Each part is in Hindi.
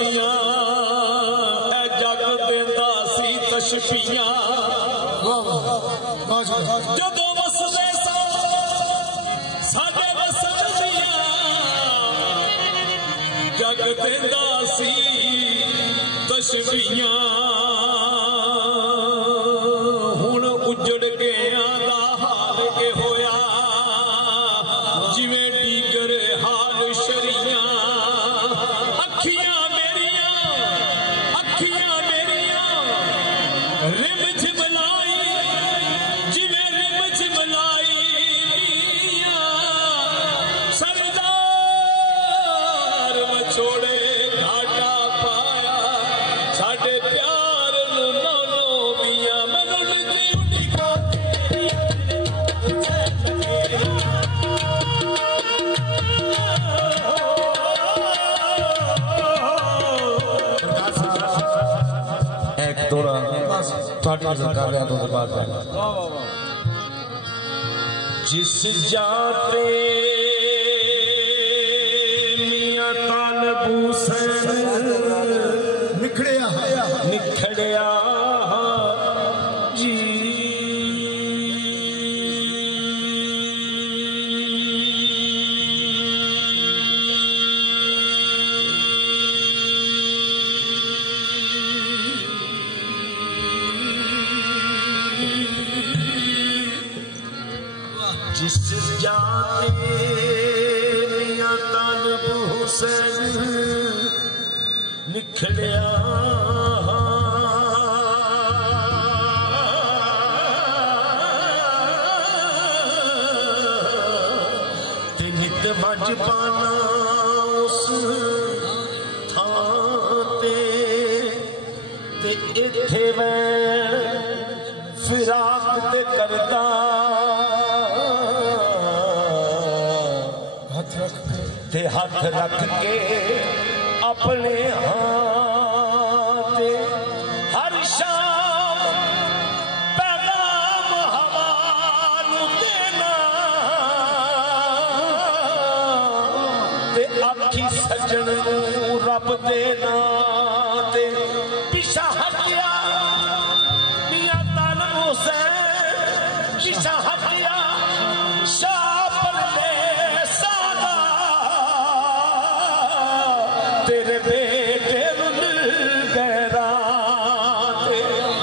दियां ए जग देंदा सी तशफियां जदों वसदे साडे वसन दियां जग देंदा सी तशफियां हुण उजड़ गया दा हाल के होया जिवें डीगर हाल शरियां अखियां मेरियां रिम झिमलाई जिवें रिम झिमलाई सरदार मछोड़े घाटा पाया साडे प्यार नू नानो मियां मैनू दी उड़ी खा एक थोड़ा कर रहा तो बात जिस जाते मियां तालब हुसैन निखड़िया जी जिस जाते मियां तालब हुसैन निखड़िया ते नित मज पाना उस थां ते इत्थे वैन फिराक ते करदा ते हाथ रख के अपने हाथ हर शाम पैगाम हवा नू देना ते आखी सजन नू रब देना ते पिछा हटिया मियां तालब हुसैन पिछा हटिया शाह तेरे बेटे रुल गए रात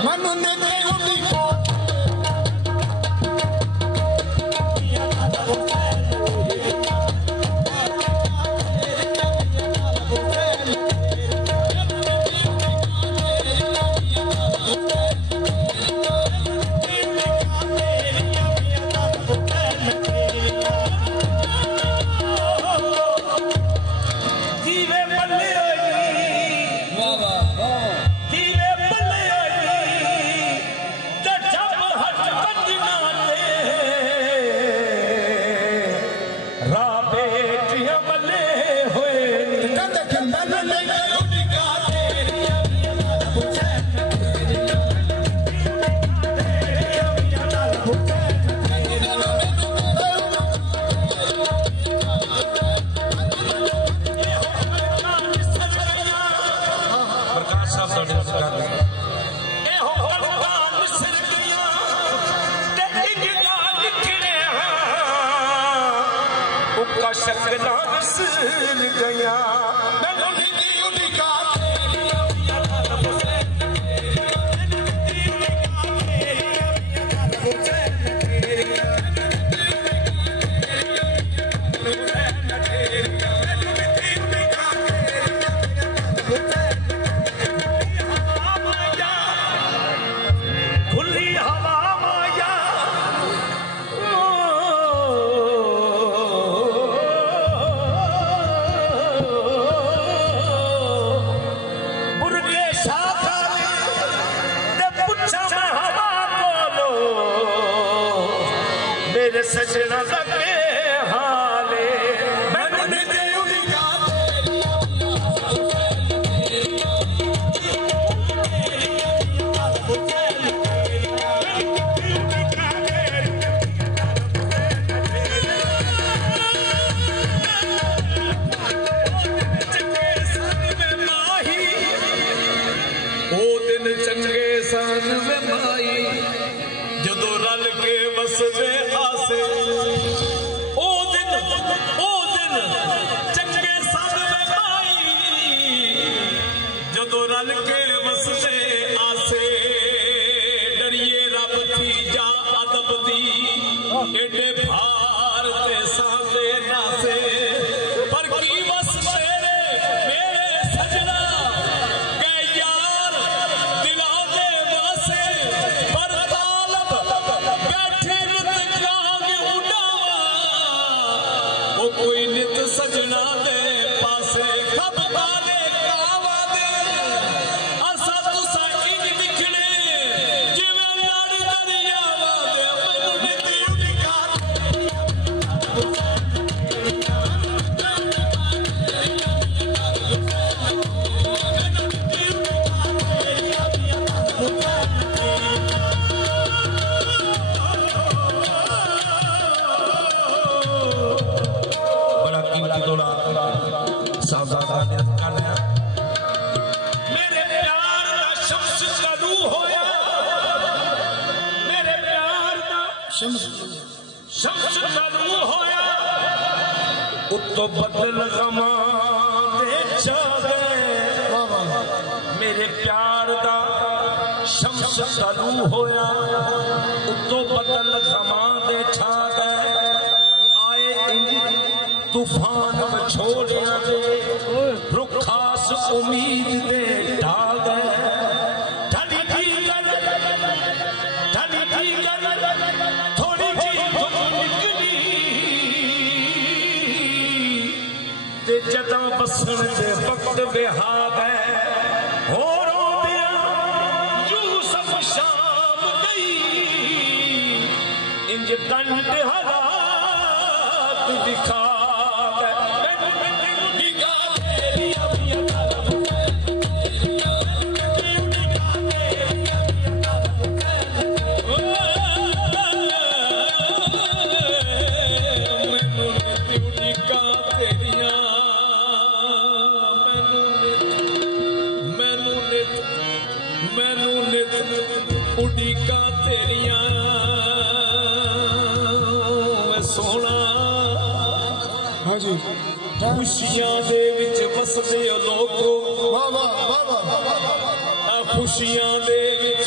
मनु ने उड़ी को शकला विसर गया सजना लगे हाले माही जदों रल के वसते आसे डरिए रब थी जा अदब दी एडे भार ते सांदे नासे पर की बस तेरे मेरे सजना गए यार दिला दे वासे पर तालब बैठे नित कांग उड़ावा वो कोई नित सजना दे पासे कब ताले कावा दे असा तुसा इंग निकले जिवें लड़ दरियावा दे मैनू नित उड़िका बड़ा कीमती तोड़ा सावधान कर रहे हैं। मेरे प्यार दा शम्स कदू होया मेरे प्यार दा शम्स कदू होया उत्तो बदल गमा दे जावे मेरे प्यार दा शम्स तलू होया उत्तो बदल गमा दे छावे आए इंज तूफान छोड़िया दे रुखास उम्मीद दे ढाल दे ढली गल थोड़ी जी धुप निकली ते जदा बसन दे वक्त बेहाग है हो रोंदिया यूसुफ शाम गई इंज कंड हालात दिखा गए उड़ीका तेरिया सोना हाँ जी खुशियां दे विच वसदे हो लोगो वाह वाह वाह खुशियां दे विच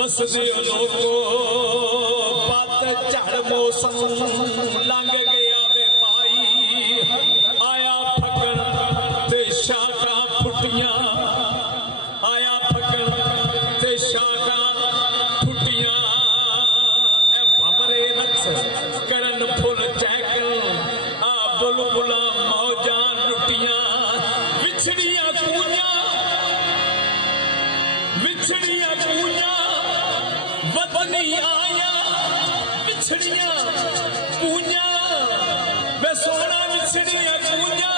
वसदे हो लोगो पत झड़ मौसम लंघ गया वे पाई आया फगण ते शाखा फुटियां आया फगण ते शाखा फुटियां ए भमरे रक्स करन फुल चैकल आ बुलबुला मौजा लुटियां विछड़ियां कूंजा वतनी आया विछड़ियां कूंजा वे सोना विछड़ियां कूंजा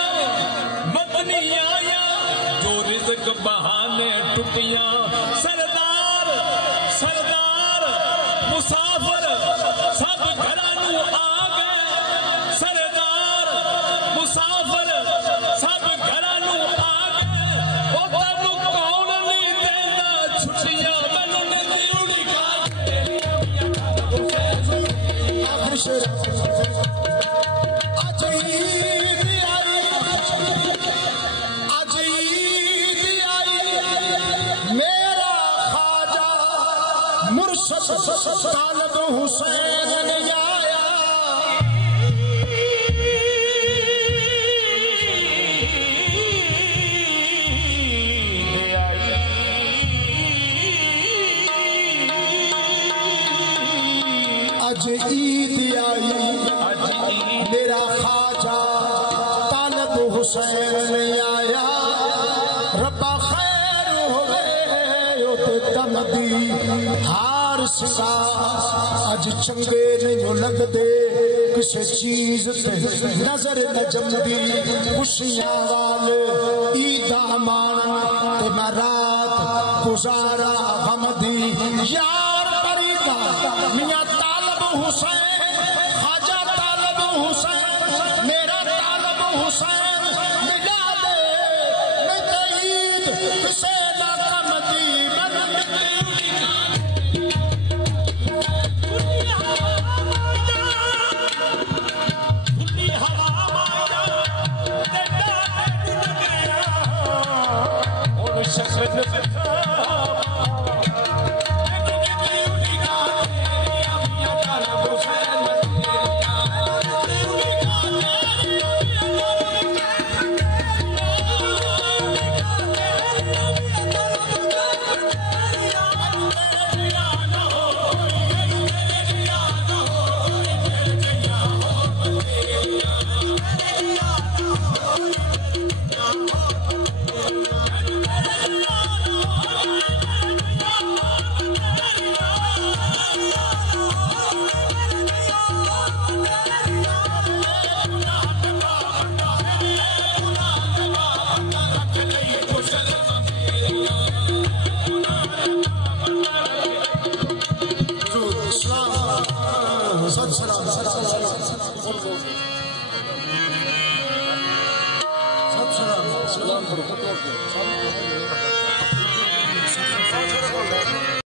वतनी आया जो रिज़्क बहाने टुटियां सरदार मुसाफिर सब घरां नूं आ गए सरदार मुसाफिर सब घरां नूं आ गए ओ तैनू कौन नहीं देंदा छुट्टियां मैनू नहीं उड़ीका आखिर शेर आज ईद आई मेरा ख्वाजा मुर्शद तालब हुसैन ने आया आज ईद आई मेरा ख्वाजा तालब हुसैन ने आया रब्बा खैर होवे ते तमदी हार सिंगा अज चंगे नहीं लगदे किसे चीज ते नजर न जमदी खुशियां वाले ईदा मान ते मैं रात गुजारा गमदी यार परीदा मियां तालब हुसैन ख्वाजा तालब हुसैन मेरा तालब हुसैन मिला दे मैं ते ईद किसे ना कमदी सलाम